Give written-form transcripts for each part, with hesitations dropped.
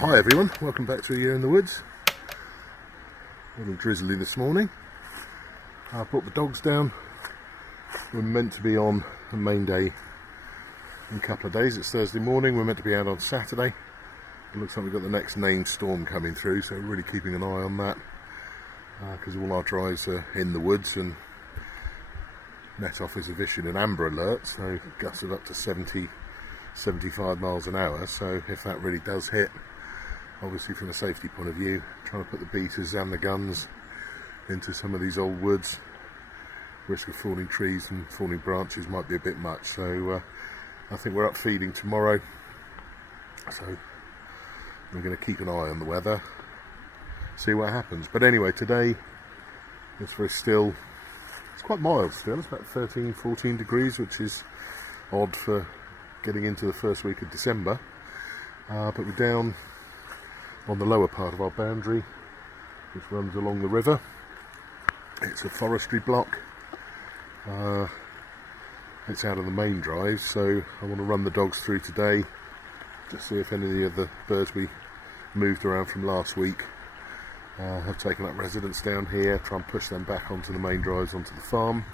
Hi everyone, welcome back to A Year in the Woods. A little drizzly this morning. I brought the dogs down. We're meant to be on a main day in a couple of days. It's Thursday morning, we're meant to be out on Saturday. It looks like we've got the next named storm coming through, so we're really keeping an eye on that because all our drives are in the woods, and Met Office have issued an amber alert, so gusts of up to 75 miles an hour. So if that really does hit, obviously from a safety point of view, trying to put the beaters and the guns into some of these old woods, risk of falling trees and falling branches might be a bit much. So I think we're up feeding tomorrow, so we're going to keep an eye on the weather, see what happens. But anyway, today it's very still. It's quite mild still. It's about 13-14 degrees, which is odd for getting into the first week of December. But we're down on the lower part of our boundary, which runs along the river. It's a forestry block. It's out of the main drive, so I want to run the dogs through today to see if any of the birds we moved around from last week have taken up residence down here, try and push them back onto the main drives, onto the farm.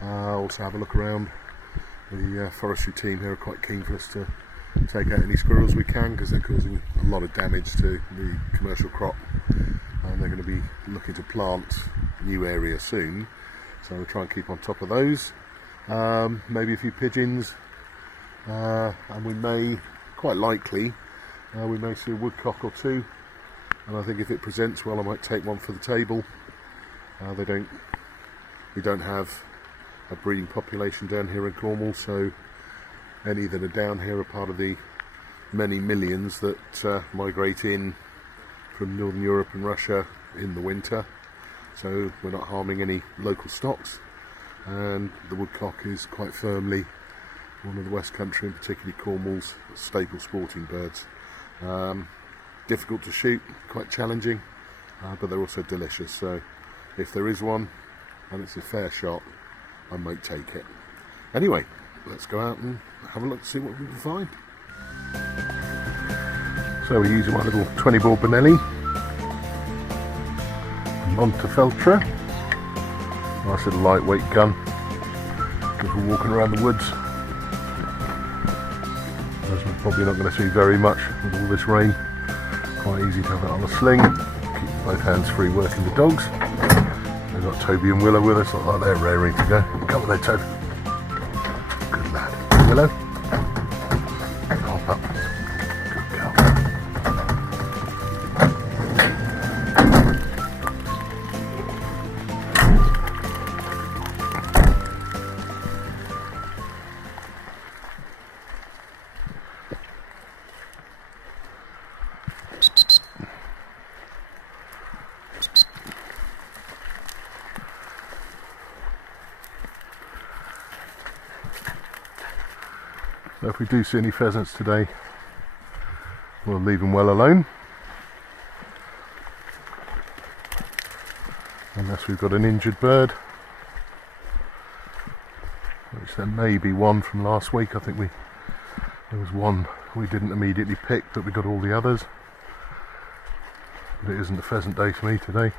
Also have a look around. The forestry team here are quite keen for us to take out any squirrels we can, because they're causing a lot of damage to the commercial crop, and they're going to be looking to plant new areas soon, so we'll try and keep on top of those. Maybe a few pigeons, and we may, quite likely, we may see a woodcock or two, and I think if it presents well I might take one for the table. We don't have a breeding population down here in Cornwall, so any that are down here are part of the many millions that migrate in from Northern Europe and Russia in the winter, so we're not harming any local stocks. And the woodcock is quite firmly one of the West Country, and particularly Cornwall's staple sporting birds. Difficult to shoot, quite challenging, but they're also delicious, so if there is one and it's a fair shot, I might take it. Anyway, let's go out and have a look to see what we can find. So we're using my little 20 bore Benelli Montefeltro. Nice little lightweight gun, because we're walking around the woods. As we're probably not going to see very much with all this rain. Quite easy to have it on a sling. Keep both hands free working the dogs. We've got Toby and Willow with us. Look like they're raring to go. Come on there, Toby. Good lad. Willow. Hop up. Good girl. So if we do see any pheasants today, we'll leave them well alone, unless we've got an injured bird, which there may be one from last week. I think there was one we didn't immediately pick, but we got all the others. But it isn't a pheasant day for me today.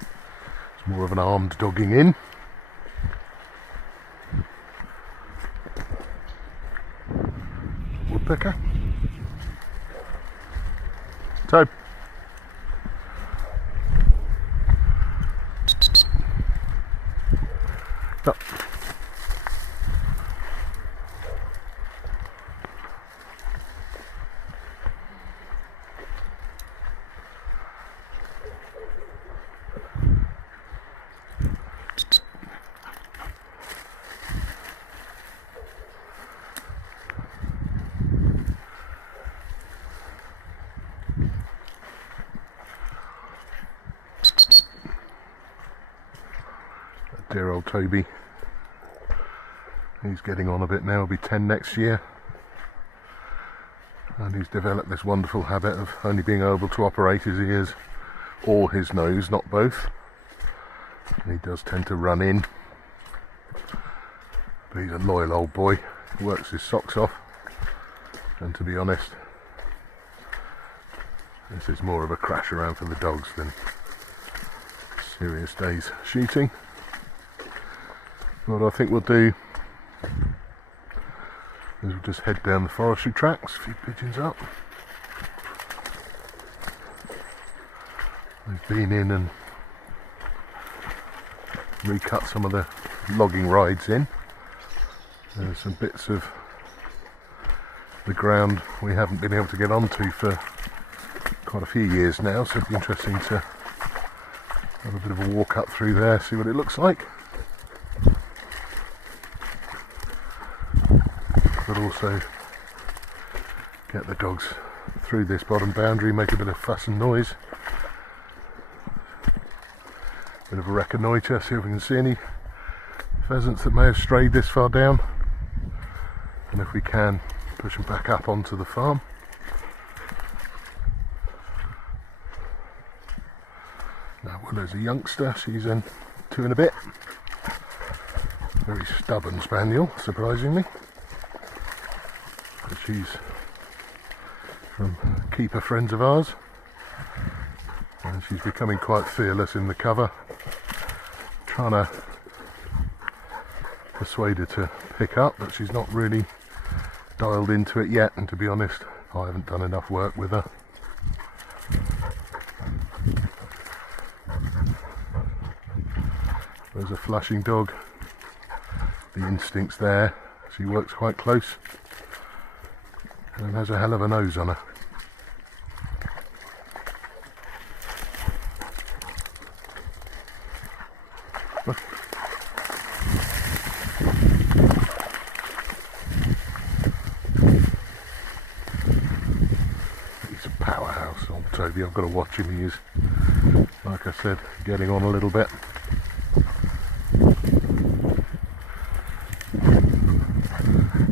It's more of an armed dogging in. Woodpecker. Toad. Up. Dear old Toby, he's getting on a bit now. He'll be 10 next year, and he's developed this wonderful habit of only being able to operate his ears or his nose, not both. And he does tend to run in, but he's a loyal old boy, works his socks off, and to be honest, This is more of a crash around for the dogs than serious days shooting. What I think we'll do is we'll just head down the forestry tracks. A few pigeons up. They've been in and recut some of the logging rides in. There's some bits of the ground we haven't been able to get onto for quite a few years now, so it'll be interesting to have a bit of a walk up through there, see what it looks like. But also get the dogs through this bottom boundary, make a bit of fuss and noise. Bit of a reconnoitre, see if we can see any pheasants that may have strayed this far down, and if we can, push them back up onto the farm. Now Willow's a youngster, she's in 2 and a bit. Very stubborn spaniel, surprisingly. But she's from keeper friends of ours, and she's becoming quite fearless in the cover. Trying to persuade her to pick up, but she's not really dialed into it yet, and to be honest, I haven't done enough work with her. There's a flushing dog. The instinct's there. She works quite close and has a hell of a nose on her. He's a powerhouse, old Toby. I've got to watch him. He is, like I said, getting on a little bit.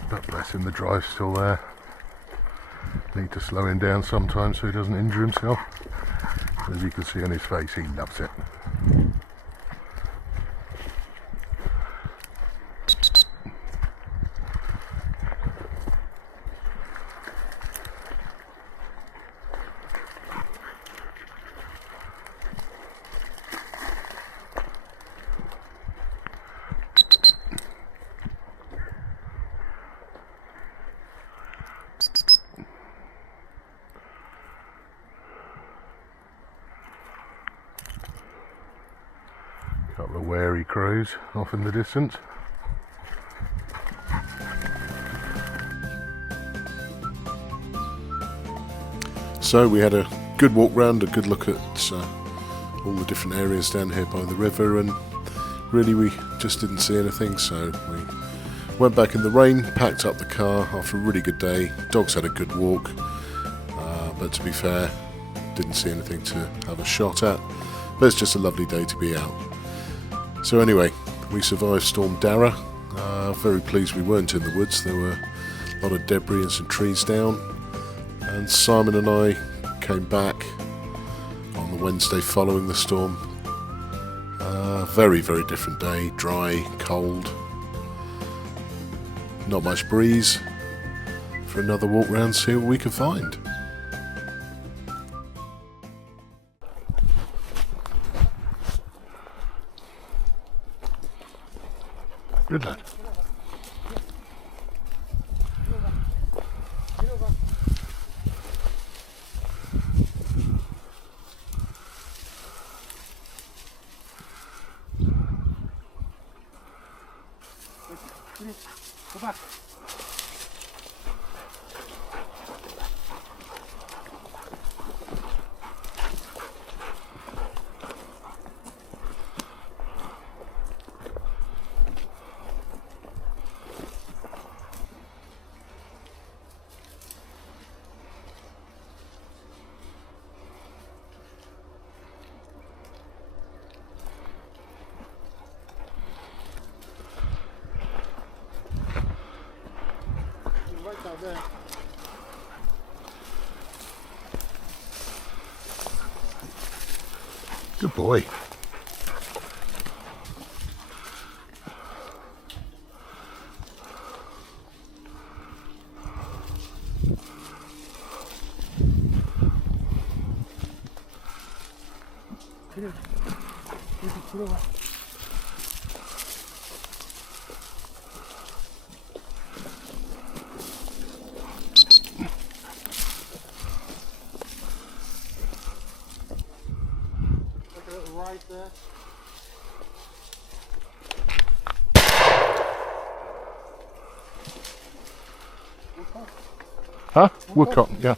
But bless him, the drive's still there. Need to slow him down sometimes so he doesn't injure himself. As you can see on his face, he loves it. Couple of wary crows off in the distance. So we had a good walk round, a good look at all the different areas down here by the river, and really we just didn't see anything, so we went back in the rain, packed up the car after a really good day. Dogs had a good walk, but to be fair, didn't see anything to have a shot at, but it's just a lovely day to be out. So anyway, we survived Storm Darragh. Very pleased we weren't in the woods. There were a lot of debris and some trees down, and Simon and I came back on the Wednesday following the storm. Very, very different day, dry, cold, not much breeze. For another walk round, see what we can find. Good lad. Go back. Right out there. Good boy. Get it. Get over. Look at it right there. Woodcock? Huh? Woodcock, yeah.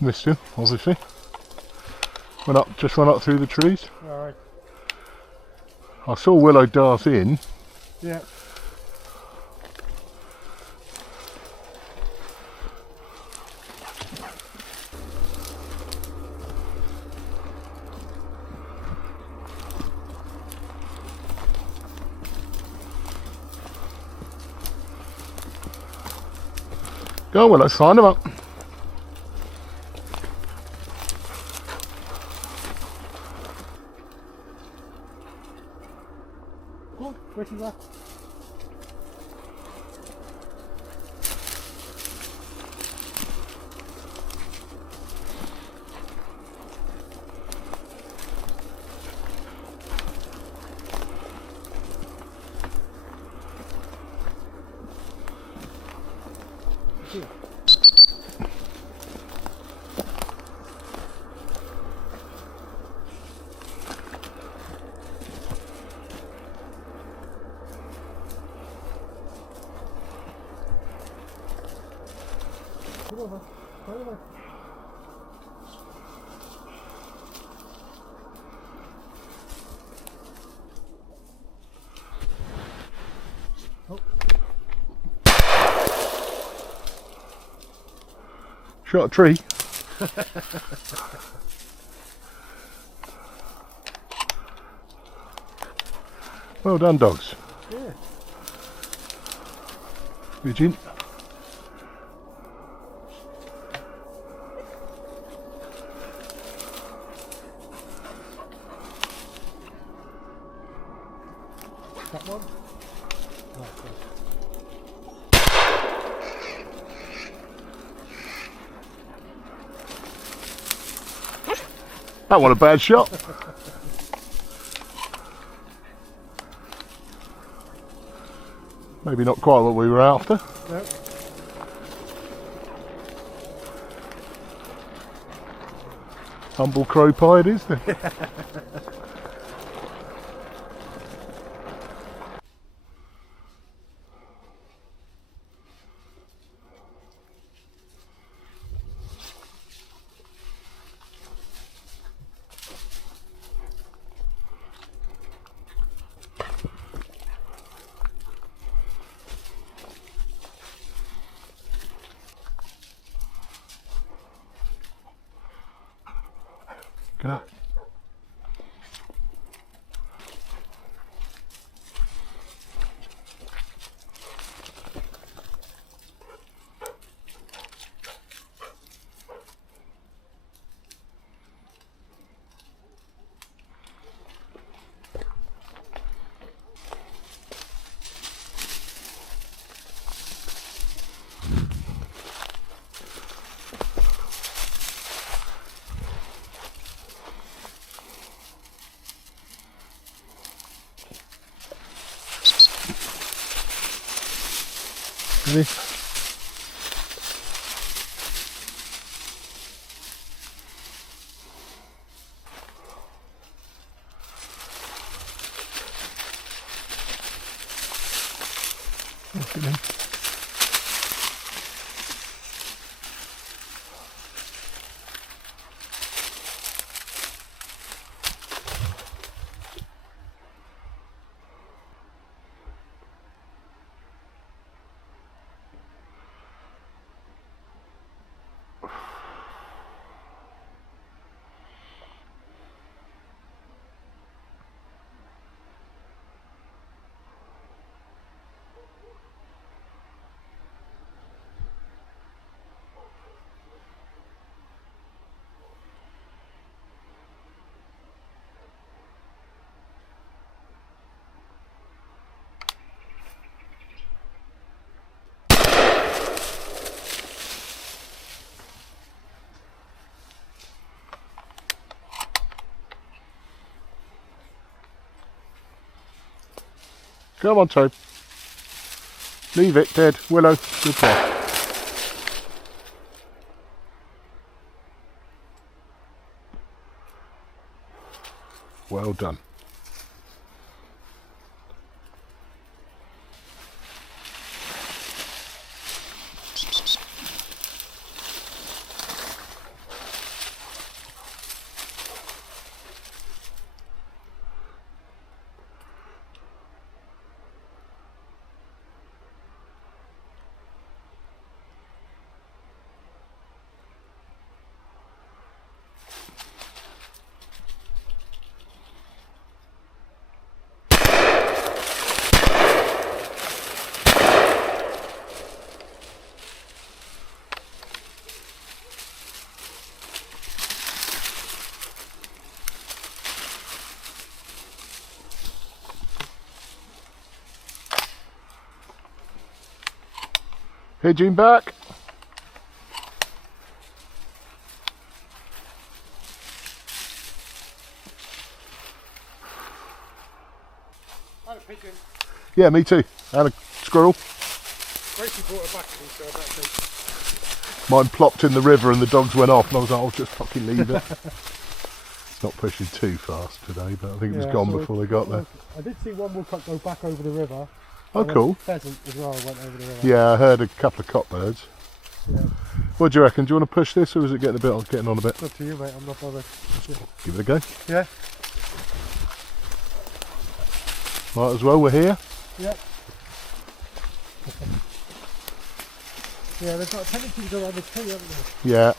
Missed him, obviously. Just went up through the trees. Alright. I saw Willow dart in. Yeah. Go on, Willow, sign him up. Go on, where you at? Here. Get over. Right over. Oh. Shot a tree. Well done, dogs. Yeah. Eugene. That one? Oh, good. That wasn't a bad shot. Maybe not quite what we were after. No. Humble crow pie it is then. Get up. Ready? Look at him. Come on, Toad. Leave it dead. Willow, good boy. Well done. Pigeon back. I had a pigeon. Yeah, me too. And a squirrel. Gracie brought her back to me, so I better take. Mine plopped in the river and the dogs went off and I was like, I'll just fucking leave it. It's not pushing too fast today, but I think it was gone before they got there. I did see one woodcock go back over the river. Oh, and cool. a pheasant as well went over the river. Yeah, I heard a couple of cockbirds. Yeah. What do you reckon? Do you want to push this or is it getting on a bit? It's up to you, mate. I'm not bothered. Give it a go. Yeah. Might as well, we're here. Yeah. Yeah, they've got a tendency to go around the tree, haven't they? Yeah.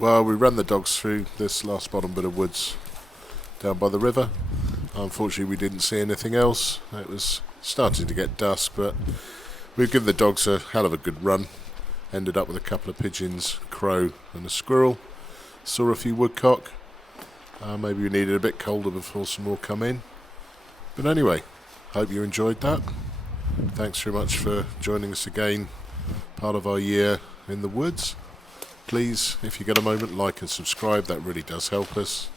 Well, we ran the dogs through this last bottom bit of woods down by the river. Unfortunately, we didn't see anything else. It was starting to get dusk, but we've given the dogs a hell of a good run. Ended up with a couple of pigeons, crow and a squirrel. Saw a few woodcock. Maybe we needed a bit colder before some more come in. But anyway, hope you enjoyed that. Thanks very much for joining us again, part of our year in the woods. Please, if you get a moment, like and subscribe. That really does help us.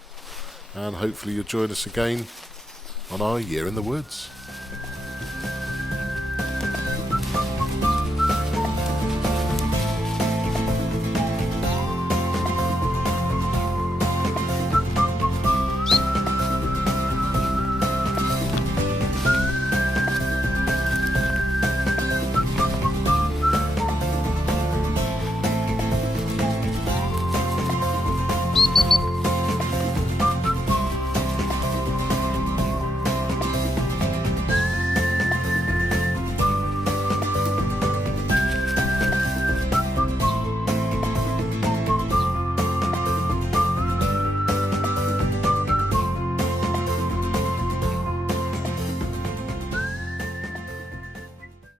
And hopefully you'll join us again on our year in the woods.